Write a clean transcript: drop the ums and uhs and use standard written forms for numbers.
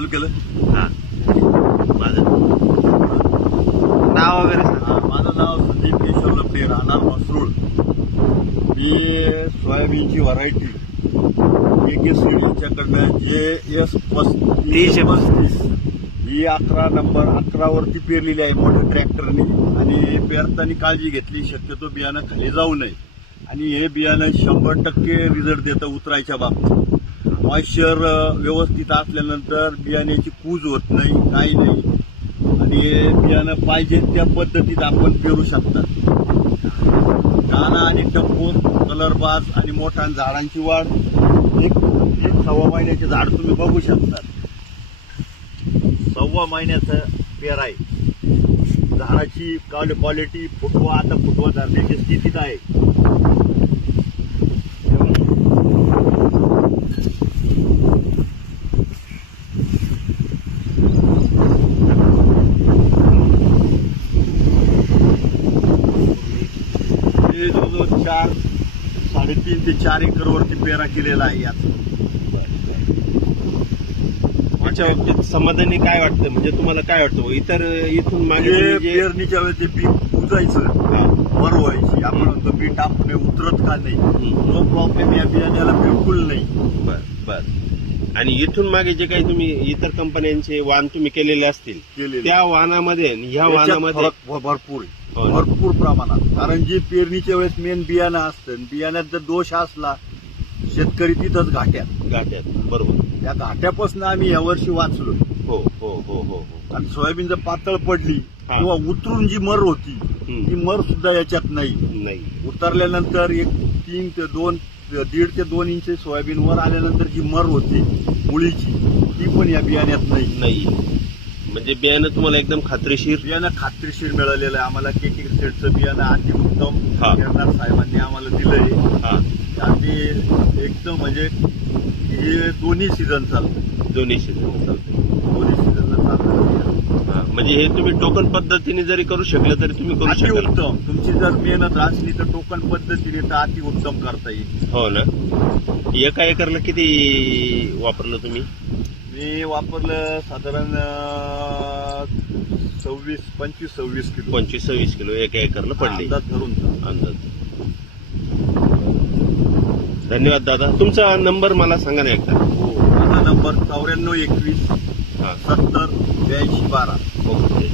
चालू केलं. हा माझं नाव वगैरे सांग. माझं नाव संदीप केशव लपडे, राहणार मसरूळ. मी सोयाबीनची व्हरायटी केकेसी यांच्याकडनं JS 35 ही 11 नंबर 11 वरती पेरलेली आहे मोठ्या ट्रॅक्टरने. आणि पेरताना काळजी घेतली शक्यतो बियाणं खाली जाऊ नये. आणि हे बियाणं 100% रिझल्ट देतं उतरायच्या बाबतीत. मॉइश्चर व्यवस्थित असल्यानंतर बियाण्याची कूज होत नाही, काही नाही. आणि हे बियाणं पाहिजे त्या पद्धतीत आपण पेरू शकता. दाना आणि टप्पूर, कलरबाज आणि मोठ्या झाडांची वाढ एक 1.25 महिन्याचे झाड तुम्ही बघू शकता. 1.25 महिन्याचं पेर आहे. झाडाची क्वालिटी फुटवा आता फुटवा धरण्याच्या स्थितीत आहे. हे जवळजवळ 3.5 ते 4 एकर वरती पेरा केलेला आहे. याचा माझ्या बाबतीत समाधानी काय वाटतं, म्हणजे तुम्हाला काय वाटतं इतर इथून मागे पेरणीच्या वेळेस ते पीक उजायचं, वर व्हायची. आपण म्हणतो पीक टाकणे उतरत का नाही, तो प्रॉब्लेम या बियाण्याला बिलकुल नाही. बर. आणि इथून मागे जे काही तुम्ही इतर कंपन्यांचे वाण तुम्ही केलेले असतील त्या वाणामध्ये आणि ह्या वाणामध्ये भरपूर प्रमाणात. कारण जी पेरणीच्या वेळेस मेन बियाणं असतं, बियाण्यात जर दोष असला शेतकरी तिथंच घाट्यात. बरोबर. त्या घाट्यापासून आम्ही यावर्षी वाचलो. हो. आणि सोयाबीन जर पातळ पडली किंवा उतरून जी मर होती ती मर सुद्धा याच्यात नाही. उतरल्यानंतर 1.5 ते 2 इंच सोयाबीन वर आल्यानंतर जी मर होती मुळीची ती पण या बियाण्यात नाही. म्हणजे बियाणं तुम्हाला एकदम खात्रीशीर मिळालेलं आहे. आम्हाला केटी सेटचं बियाणं अतिउत्तम केदार साहेबांनी आम्हाला दिलंय. आणि एकदम म्हणजे हे दोन्ही सीझन चालतं. दोन्ही सीझनला चालतं. म्हणजे हे तुम्ही टोकन पद्धतीने जरी करू शकलं तरी तुम्ही करू शकता. उत्तम. तुमची जर मेहनत असली तर टोकन पद्धतीने तर अतिउत्तम करता येईल. हो ना. एका एकरला किती वापरलं तुम्ही? मी वापरलं साधारण 25-26 किलो. 25-26 किलो एका एकरला पडले. अंदाज. धन्यवाद दादा. तुमचा नंबर मला सांगा ना एकदा. माझा नंबर 94 21 70 82 12. ओके.